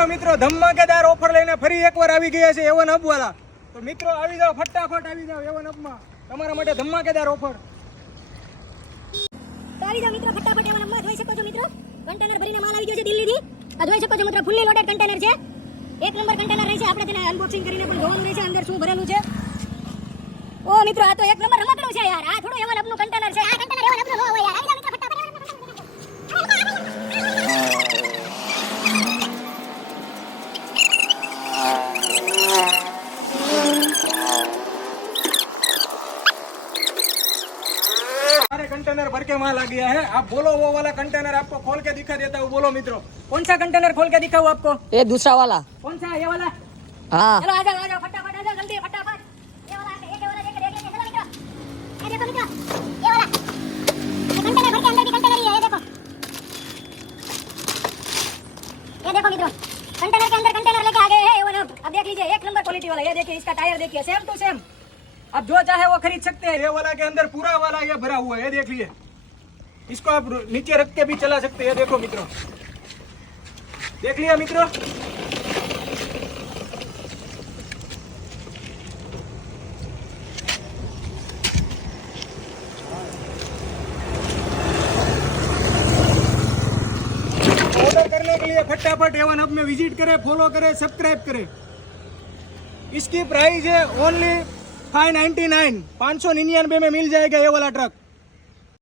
જાઓ મિત્રો, ધમાકેદાર ઓફર લઈને ફરી એકવાર આવી ગયા છે એવન હબ વાળા. તો મિત્રો આવી જાઓ, ફટાફટ આવી જાઓ એવન હબમાં, તમારા માટે ધમાકેદાર ઓફર. તો આવી જાઓ મિત્રો, ફટાફટ એવન હબમાં. જોઈ શકો છો મિત્રો, કન્ટેનર ભરીને માલ આવી ગયો છે દિલ્હીથી. આ જોઈ શકો છો મિત્રો, ફૂલ્લી લોડેડ કન્ટેનર છે. એક નંબર કન્ટેનર રહેશે. આપણે તેને અનબોક્સિંગ કરીને પણ જોવાનું રહેશે અંદર શું ભરેલું છે. ઓ મિત્રો, આ તો એક નંબર રમકડું છે યાર. આ થોડું એવન હબનું કન્ટેનર છે. આ કન્ટેનર એવન હબનું ન હોય યાર. આવી જાઓ મિત્રો, ફટાફટ. कंटेनर भर के माल आ गया है. आप बोलो वो वाला कंटेनर आपको खोल के दिखा देता हूँ. बोलो मित्रों, कौन सा कंटेनर खोल के दिखाऊँ आपको? ये दूसरा वाला. कौन सा? ये वाला. हाँ. चलो आ जाओ फटाफट, आ जाओ जल्दी फटाफट. ये वाला है, ये वाला देख चलो मित्रों. ये देखो मित्रों, ये वाला कंटेनर भर के अंदर भी कंटेनर ही है. ये देखो मित्रों, कंटेनर के अंदर कंटेनर लेके आ गए हैं. ये अब देख लीजिए, एक नंबर क्वालिटी वाला. ये देखिए, इसका टायर देखिए, सेम टू सेम. आप जो चाहे वो खरीद सकते हैं. ये वाला के अंदर पूरा वाला ये भरा हुआ है. ये देख लीजिए, इसको आप नीचे रख के भी चला सकते हैं. देखो मित्रों, देख लिया मित्रों. ऑर्डर करने के लिए फटाफट एवन हब में विजिट करें, फॉलो करें, सब्सक्राइब करें. इसकी प्राइस है ओनली 599 में मिल जाएगा ये वाला ट्रक.